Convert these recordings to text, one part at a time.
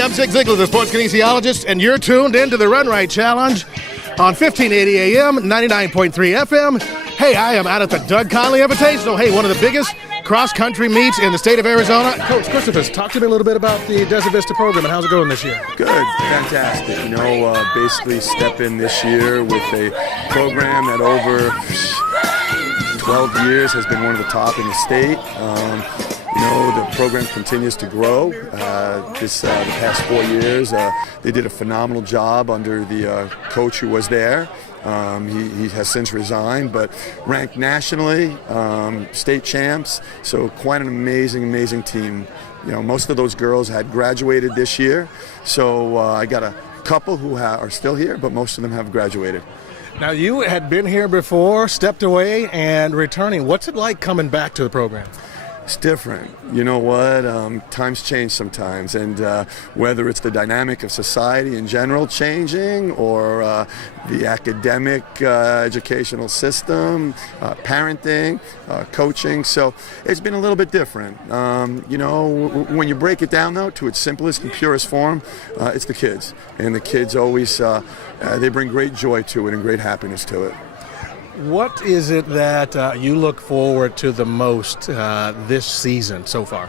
Hey, I'm Zig Ziglar, the sports kinesiologist, and you're tuned into the Run Right Challenge on 1580 AM, 99.3 FM. Hey, I am out at the Doug Conley Invitational. Hey, one of the biggest cross-country meets in the state of Arizona. Coach Christofis, talk to me a little bit about the Desert Vista program and how's it going this year? Good, fantastic. Basically step in this year with a program that over 12 years has been one of the top in the state. The program continues to grow. The past 4 years, they did a phenomenal job under the coach who was there. He has since resigned, but ranked nationally, state champs, so quite an amazing team. Most of those girls had graduated this year, so I got a couple who are still here, but most of them have graduated. Now, you had been here before, stepped away, and returning. What's it like coming back to the program? It's different. You know what? Times change sometimes, and whether it's the dynamic of society in general changing or the academic educational system, parenting, coaching, so it's been a little bit different. When you break it down, though, to its simplest and purest form, it's the kids. And the kids always, they bring great joy to it and great happiness to it. What is it that you look forward to the most this season so far?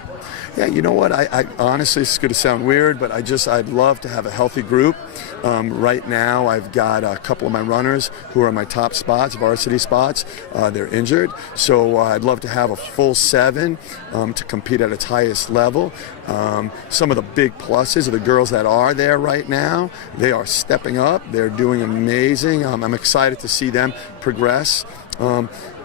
Yeah, you know what? I honestly, it's going to sound weird, but I'd love to have a healthy group. Right now, I've got a couple of my runners who are my top spots, varsity spots. They're injured, so I'd love to have a full 7 to compete at its highest level. Some of the big pluses are the girls that are there right now. They are stepping up. They're doing amazing. I'm excited to see them progress.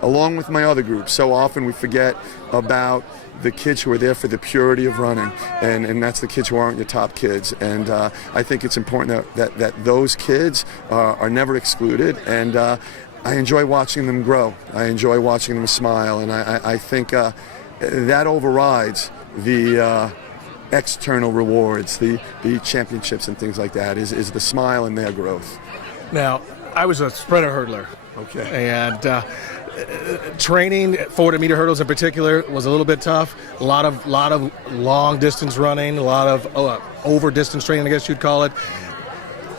Along with my other group, so often we forget about the kids who are there for the purity of running, and that's the kids who aren't your top kids. And I think it's important that those kids are never excluded, and I enjoy watching them grow. I enjoy watching them smile, and I think that overrides the external rewards, the championships and things like that, is the smile and their growth. Now, I was a sprinter hurdler. Okay. And training 400-meter hurdles in particular was a little bit tough. A lot of long distance running, a lot of over distance training, I guess you'd call it.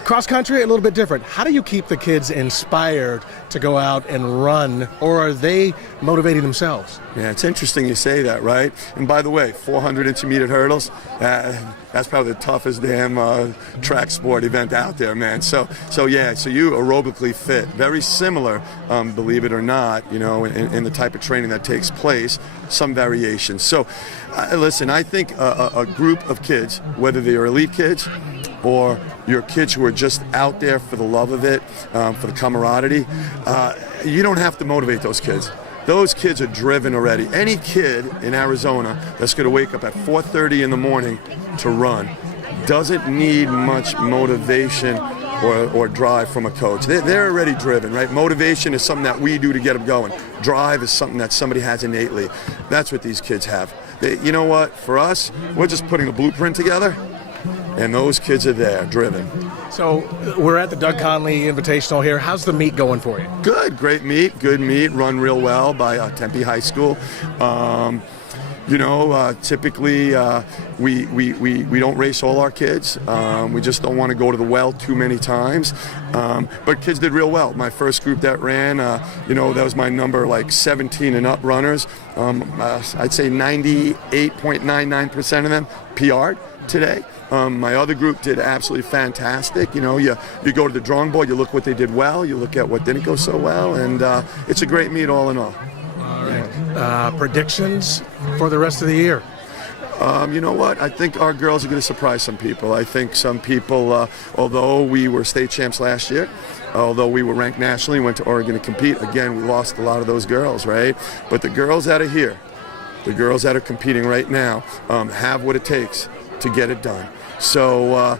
Cross country, a little bit different. How do you keep the kids inspired to go out and run, or are they motivating themselves? Yeah, it's interesting you say that, right? And by the way, 400 intermediate hurdles, that's probably the toughest damn track sport event out there, man. So you aerobically fit. Very similar, believe it or not, in the type of training that takes place, some variations. So, listen, I think a group of kids, whether they are elite kids or your kids who are just out there for the love of it, for the camaraderie, you don't have to motivate those kids. Those kids are driven already. Any kid in Arizona that's going to wake up at 4:30 in the morning to run doesn't need much motivation or drive from a coach. They're already driven, right? Motivation is something that we do to get them going. Drive is something that somebody has innately. That's what these kids have. You know what? For us, we're just putting a blueprint together, and those kids are there, driven. So we're at the Doug Conley Invitational here. How's the meet going for you? Good, great meet, good meet, run real well by Tempe High School. Typically we don't race all our kids. We just don't want to go to the well too many times. But kids did real well. My first group that ran, that was my number, 17 and up runners. I'd say 98.99% of them PR'd today. My other group did absolutely fantastic. You go to the drawing board, you look what they did well, you look at what didn't go so well, and it's a great meet all in all. All right. Predictions for the rest of the year? You know what? I think our girls are going to surprise some people. I think some people, although we were state champs last year, although we were ranked nationally, went to Oregon to compete, again, we lost a lot of those girls, right? But the girls that are here, the girls that are competing right now, have what it takes to get it done. So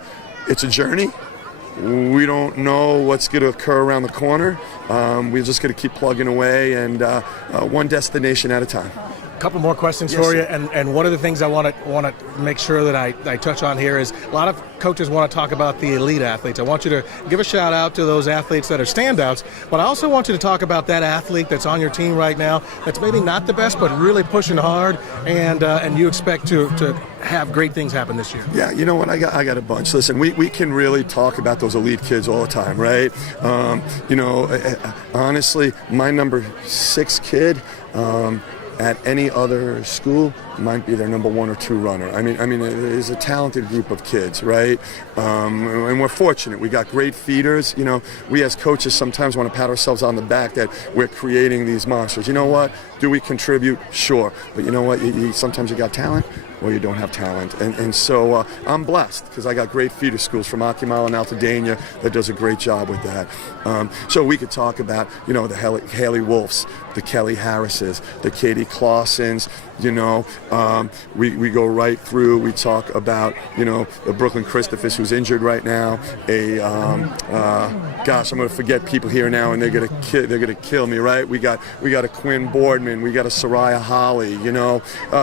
it's a journey. We don't know what's going to occur around the corner. We're just going to keep plugging away and one destination at a time. Couple more questions Yes, for you, sir. and one of the things I want to make sure that I touch on here is a lot of coaches want to talk about the elite athletes. I want you to give a shout out to those athletes that are standouts, but I also want you to talk about that athlete that's on your team right now that's maybe not the best, but really pushing hard, and you expect to have great things happen this year. Yeah, you know what? I got a bunch. Listen, we can really talk about those elite kids all the time, right? Honestly, my number 6 kid. At any other school might be their number 1 or 2 runner. I mean, it is a talented group of kids, right? And we're fortunate. We got great feeders. You know, we as coaches sometimes want to pat ourselves on the back that we're creating these monsters. You know what? Do we contribute? Sure. But you know what? Sometimes you got talent or you don't have talent. And so I'm blessed because I got great feeder schools from Akimal and Altadena that does a great job with that. So we could talk about, the Haley Wolfs, the Kelly Harrises, the Katie Clausens, we go right through. We talk about, the Brooklyn Christofis who's injured right now. I'm going to forget people here now, and they're gonna kill me, right? We got a Quinn Boardman, we got a Soraya Holly,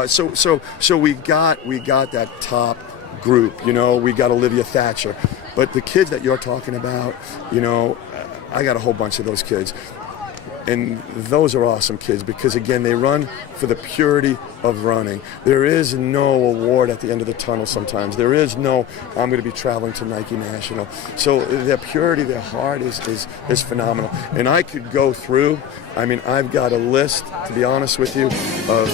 So we got that top group, we got Olivia Thatcher, but the kids that you're talking about, I got a whole bunch of those kids. And those are awesome kids because, again, they run for the purity of running. There is no award at the end of the tunnel sometimes. There is no, I'm going to be traveling to Nike National. So their purity, their heart is phenomenal. And I could go through, I've got a list, to be honest with you, of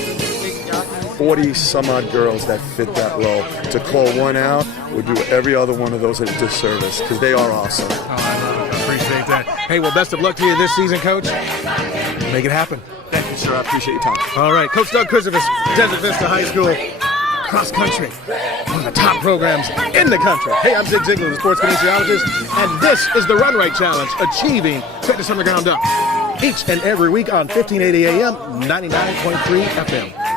40 some odd girls that fit that role. To call one out would do every other one of those a disservice because they are awesome. Oh, I love it. I appreciate that. Hey, well, best of luck to you this season, Coach. Make it happen. Thank you, sir. I appreciate your time. All right, Coach Doug Christofis, Desert Vista High School, cross country, one of the top programs in the country. Hey, I'm Zig Ziglar, the sports kinesiologist, and this is the Run Right Challenge, achieving fitness from the ground up. Each and every week on 1580 AM, 99.3 FM.